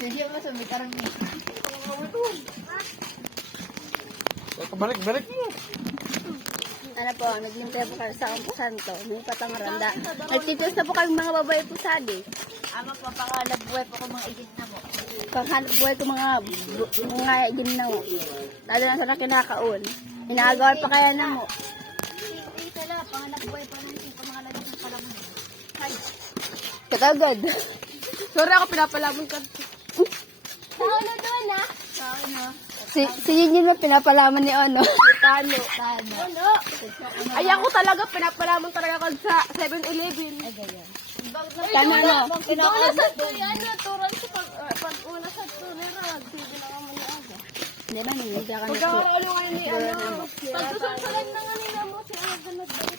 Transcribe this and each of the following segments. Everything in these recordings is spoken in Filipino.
Hindi mo sumikarang niya. Balik mo. Ano po, naglimpia po kayo sa Campo Santo. May patangaranda. Nagtitis na po kayong mga babae po sadi. Ama po, pangalab buhay po ko mga igit na mo. Panghanap buhay ko mga gimnang. Lalo na sa kinakaon. Inaagawan pa kaya na mo. Hindi sila, pangalab buhay po ng isang pangalab ng palaman. Ay, Katagad. Sorry ako pinapalamon ka. ano doon ha? Sa ano? Si Yinyin mo pinapalaman ni Ono. Tano. Ano? Ay ako talaga pinapalamon talaga ko sa 7-Eleven. Ay, ganyan. Tano ano? Pinaka- turan sa pag-una sa tuliran. Sige na kamo ni Aga. Hindi ba, nangyay ka na po. Pagsusunod na nga nila mo si Aga na daw.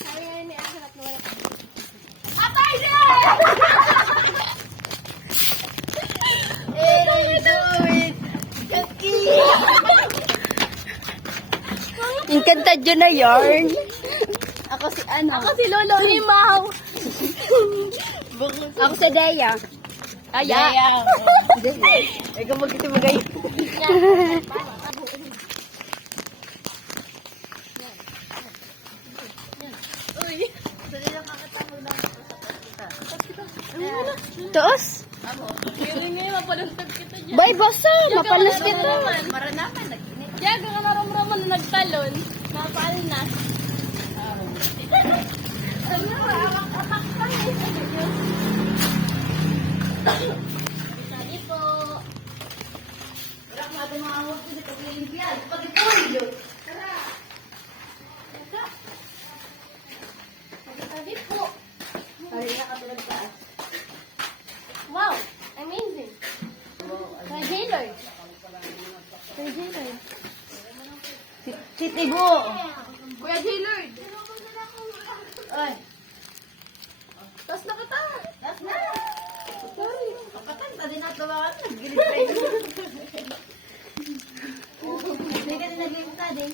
Sabi nga ni Aga na wala pa. Atay na! Inkanta dyan na yarn. Ako si ano? Ako si Lolo Himaw. Ako si Deya. Aya. Ikaw magkitimagay. Tuos? Bay, basa. Mapalas kita. Maranaman, nag-init. Kaya ka naramraman na nagtalon. Napaan na. Sabi po. Wala ka mga awag ko dito sa Olimpiad. Pati po yun. Tara. Sabi po. Pari na ka tulad taas. Wow, amazing. Kay Jaylord. Kay Jaylord. Si Tibo. Kuya Jaylord. Ay. Tapos na kita. That's na. Sorry. Kapatang, tadi na tawakan. Nag-gilit tayo. Hindi ka din nag-gilit tadi.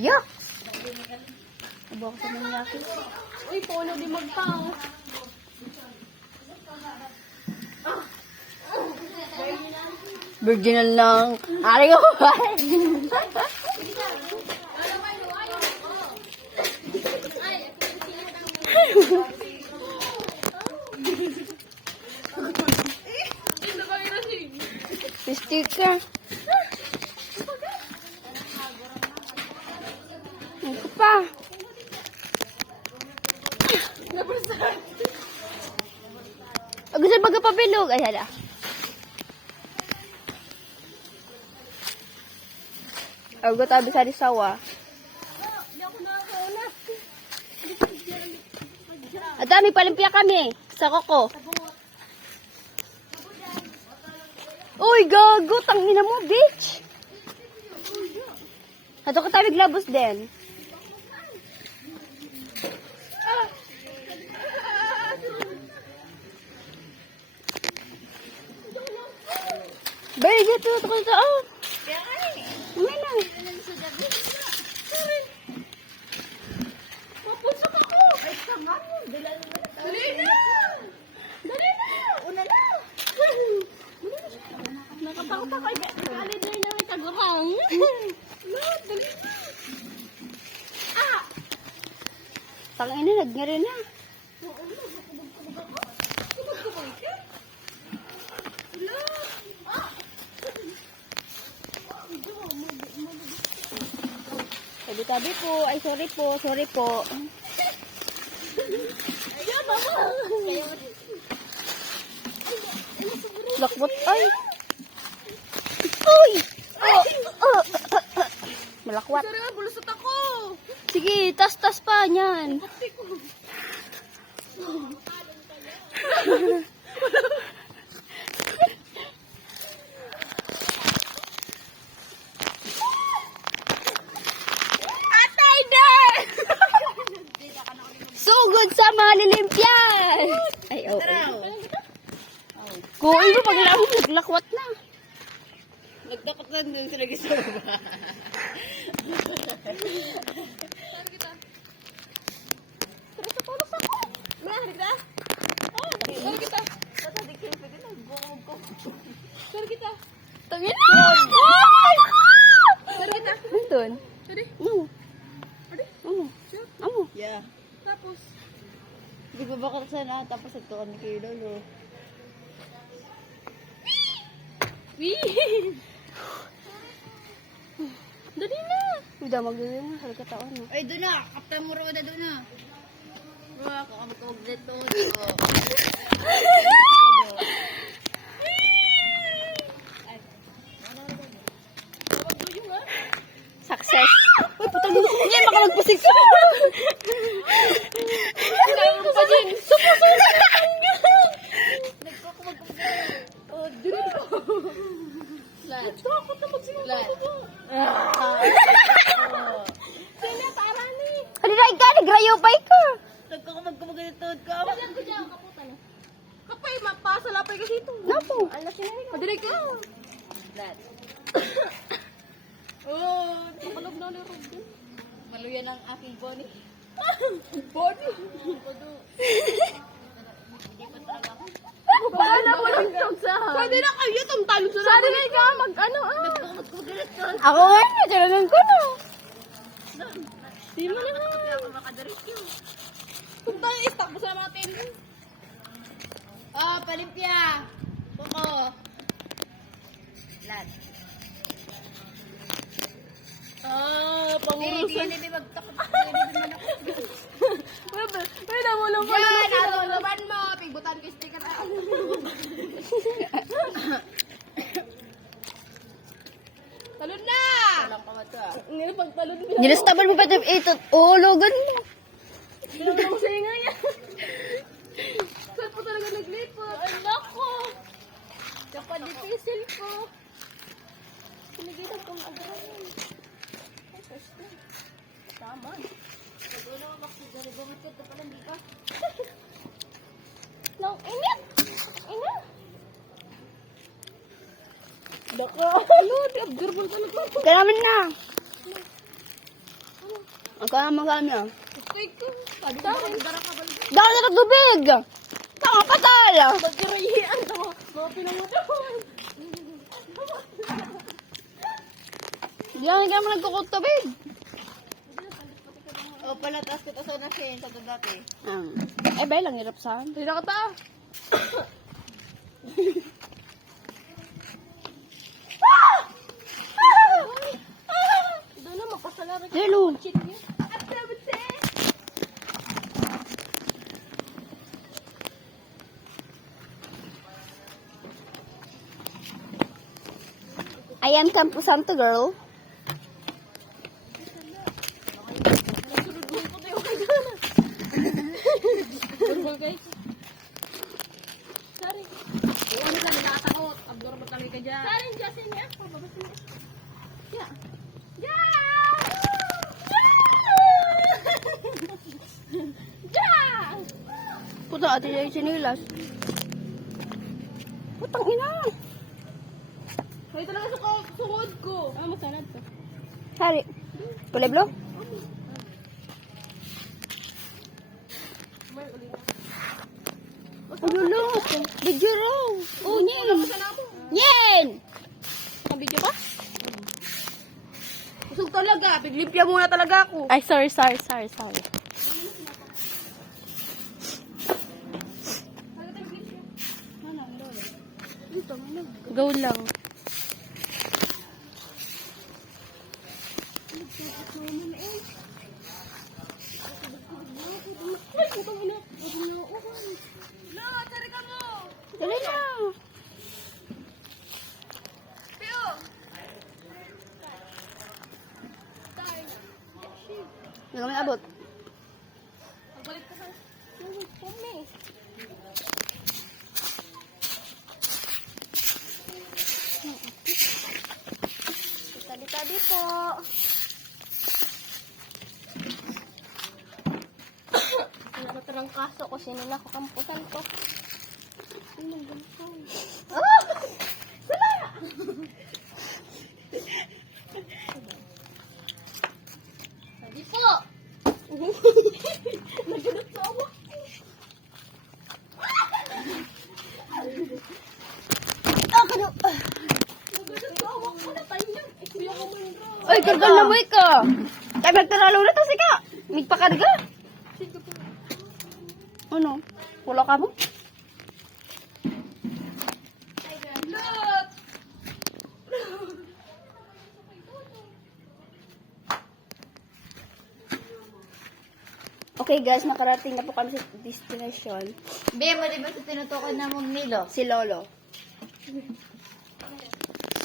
Yuck. Abo ko sa mga laki. Uy, polo di magpang. Virginal lang. Ari ko ba? Sticker. Ano pa? Gusto magpapabilog. Ay, hala. Ako tabi sa risawa. At dami palimpia kami sa koko. Uy, gago, tangina mo, bitch. Ato ka tabi glabos din. Bay, dito, ito ko sa Umay na. Mapulsak ako. Ay, sama mo. Dali na. Dali na. Una na. Nakatakot ako. Kalidar na may kagurang. Dali na. Ah! Tangina, nagngari na. Tabi-tabi po. Ay, sorry po. Sorry po. Ayaw, mama. Lakwat. Ay. Uy! Malakwat. Sorry, bulusot ako. Sige, tas-tas pa niyan. Sugod sa mga lilimpian! Ay, oo. Kuhin mo pag naglakwat na. Nagdapat lang dun sila gusto ba? Sir kita. Tangin na! Sir kita. Nandun. Sir. Ano? Ade. Ano? Ano? Yeah. Tapos. Di ba bakit sana tapos ito kami kay Lolo? Wee! Dali na! Uy, daw magdali na. Halika taon na. Ay, doon na! Kapta mo roda doon na! Bro, ako kami kawag dito. Success! Uy, putang mo. Hindi, baka magpusik ka! Kailangan pa dyan. Flat. Takot na magsingaw Flat. ko. Sila, para ni. Halilay ka! Nagrayopay ka! Nagkakamagkamagalitod ka. Ayan ko dyan, kaputan. Kapay, mapasa lapay kasi ito. Napo! Alas yun na. Madali ka. Flat. Oh, nakalog na ulit rin. Maluyan ang aking Bonnie. Body. Hindi pa talaga ako. Baka na walang tagsahan. Pwede na kayo, tamtalo sa Sana na ikaw mag-ano ah. Nagkakamagkamagalitod. Ako nga na! Talagang ko na! Di mo na nga. Kaya ako makadiretso. Kung tayo istak mo sa mga tendo. Oh, palimpya. Buko. Flat. Ah, Hindi pangurusan. magtakot. Hindi man ako. May namulong pa Yan, naman sila. aluluban mo. Pigbutan ko sticker. Talon na! Walang pamata. Ngayon pag talon mo. Ginastabal mo pa ito. Uhulugan mo. Hindi mo sa ingay yan. Saan po talaga naglipot? Ay, nako! Kapag dipisil ko. Sinigilan kong agaran. Ay, first na. Tama. Pag-ulo ko bakit bumitit na pala hindi pa. Nang init! Ina! Nako! Ano? Di absorbol ka na ko. Ika naman na! Ang naman kami ah. Okay ko. Sabi ko, magdara ka balik. Dahil na tubig! Tanga patala! Magkarayian ka mo. Mga pinangudawan. Hindi lang naman nagkukutubig. O pala, taas kita sa nasin sa dati. Ay, bay lang hirap saan. Hindi na kata. Doon na, magpasalari ka. Hello! At dapat siya. I am Camposanto girl. Sunod mo ko tayo kay Dana. Bulbul guys. Sorry. Ano lang, nakatakot. Abnormal kami ka dyan. Sorry, Justin niya. Pababasin niya. Yeah. Yeah! Puta, ate yung sinilas. Putang ina! Kaya talaga sa sungod ko. Ah, masanad to. Hari. Kulay blue? Ulo, video raw. Oh, nyen. Nyen! Nakabidyo ka? Busog talaga. Piglimpya muna talaga ako. Ay, sorry. Go lang. Ay, putang ina. Putang ina. No, tarikan mo. Dali na. Pio. Hindi kami abot. Pagbalik ko sa... Pumi. Tabi-tabi po. Nakuturang kaso ko sinila ko kampusan ko. Anong ganito? Oh! Sabi po! Nagunot sa ako. Nagpakarga? Ano? Wala ka mo? Okay guys, nakarating na po kami sa destination. Be, mo di ba sa tinutukan na mong Milo? Si Lolo.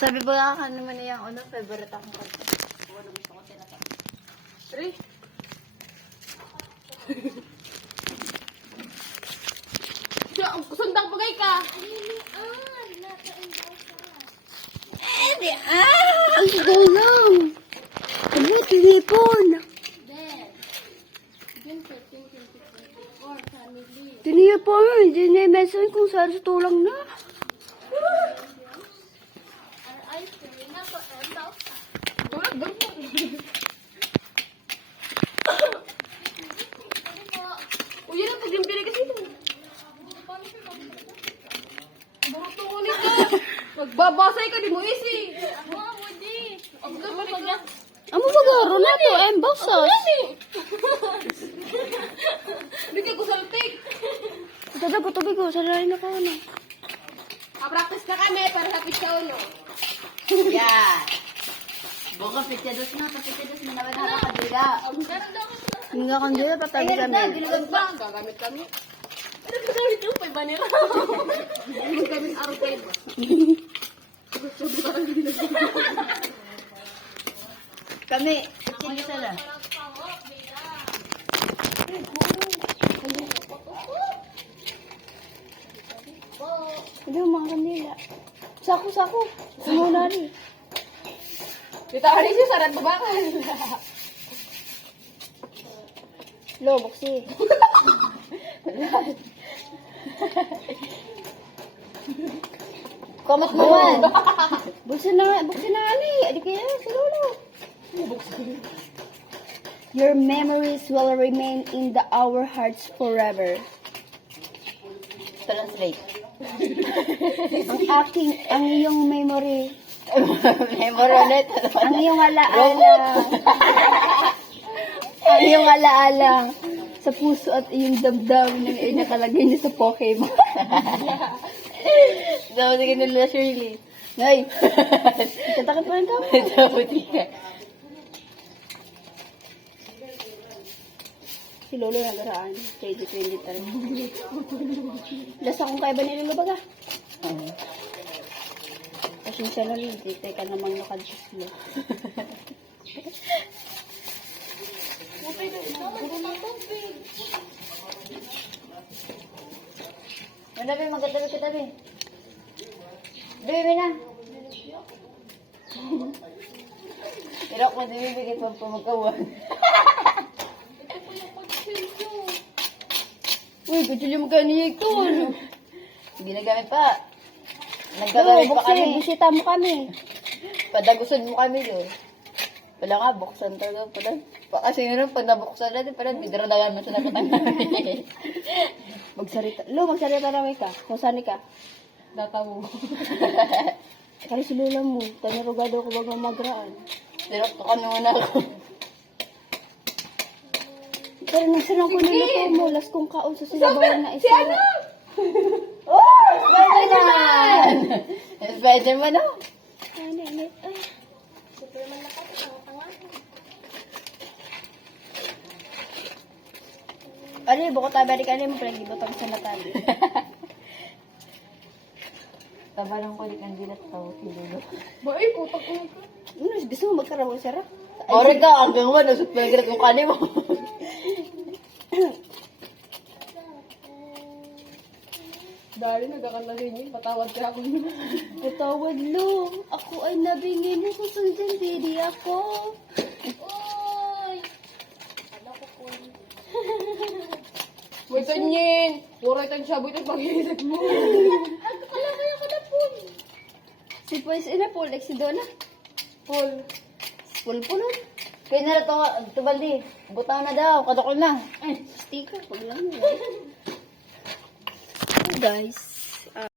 Sabi ba ka naman na yung favorite akong kanta? Three. Sundang pagay ka. Ang gulong! Ano, tinipon! Tinipon! Hindi na i-mention kung saan sa tulang na. Tulad ba? Uy, yun ang pag-impili kasi ito. Bakit ko ulit ka? Nagbabasay ka, di mo isi. Ang gaba pag Amo magaro na to, embosas. Bigyan ko saltik. Ito ko tubig ko, sarayin na ko na. Practice na kami para sa pizza ulo. Yeah. Buka pityados na, pityados na naman nakakadila. Hindi ka kandila, patabi kami. Gagamit kami. Ano gagamit yung pay banira? Gagamit araw kayo ba? Kami, pityados na lang. Hindi mo mga kandila. Sako. Sumuna rin. Dito ka rin siya, sarad ba ba? Lo, buksi. Komot mo man. Buksin na ali. Adi kaya, si Lolo. Your memories will remain in our hearts forever. Translate. Ang iyong memory. Memory ulit. Ang iyong alaala. Ang iyong alaala sa puso at iyong damdamin ay nakalagay niya sa Pokemon. Dapat sige nila Shirley. Ngay. Katakot pa rin tao. Dapat sige. Si Lolo nagaraan. 2023. Lasa kong kaiba ni Lolo baga. Pasensya na rin. Di ka namang nakadislo. Manabi, magkatabi ka tabi. Baby na. Irok mo din bigay pa pamagkawan. Uy, kutsuli mo kayo niya ito. Ginagamit pa. Lolo, Nagkagamit pa buksin. kami. Bisita mo kami. Padagusan mo kami doon. Wala nga, buksan talaga pala. Kasi yun, pag nabuksan natin, pala, bidradagan mo sa napatang namin. Magsalita. Lo, magsalita na ka. Kung saan ka? Data mo. Kaya si Lola mo. Tanarugado ko bagang magraan. Dirok ka muna ako. Pero nagsanang ko niluto mo. Las kong kaon sa silabawan na isa. Oh! Spider-Man! Spider-Man, oh! Ay. Ano, buko tabi ka rin mo. Pinagbibotang sa Natali. Taba lang ko, di kandilat tao, tinulo. Ba, ay, putak ko ka. Ano, gusto mo magkarawang sarap? Ore ka, hanggang mo, nasut pagkirat kung kanin mo. Dahil nagkakanta sa inyo, patawad ka ako. Patawad lo. Ako ay nabingin mo kung saan didi ako. May tanyin. Puro itan siya, buhay pag-iisip mo. Si Pues ina po, like si Donna. Paul. Pulpulo. Kaya na ito, tubaldi. Butaw na daw, kadokol na. Sticker, pag lang. Hey guys.